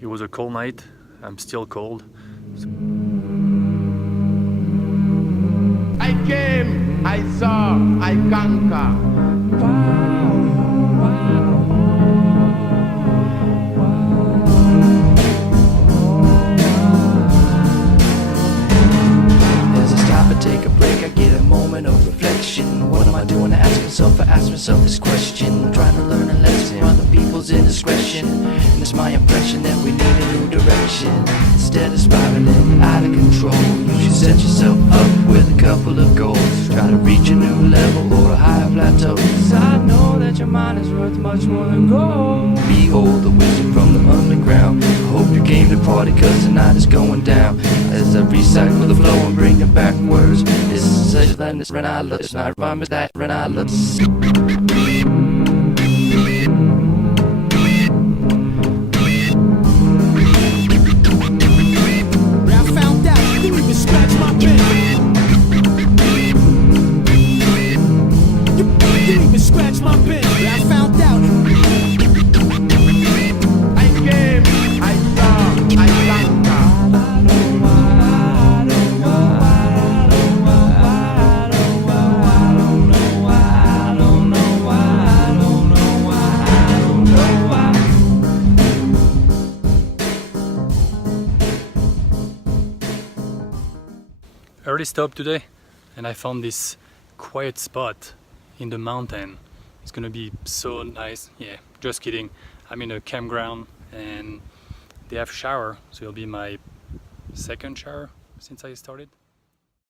It was a cold night. I'm still cold. I came, I saw, I conquer. As I stop and take a break, I get a moment of reflection. What am I doing? I ask myself this question. Trying to learn a lesson from other people's indiscretion. And it's my impression that we need a new direction. Instead of spiraling out of control, you should set yourself up with a couple of goals. Try to reach a new level or a higher plateau. 'Cause I know that your mind is worth much more than gold. Behold the wisdom from the underground. I hope you came to party 'cause the night is going down. As I recycle the flow and bring it backwards. This is such a this when I look. It's not rhyme as that when I look. Scratch my pen, I found out. I came, I saw, I conquer. Early stop today, and I found this quiet spot in the mountain. It's gonna be so nice. Yeah, just kidding. I'm in a campground and they have shower, so it'll be my second shower since I started.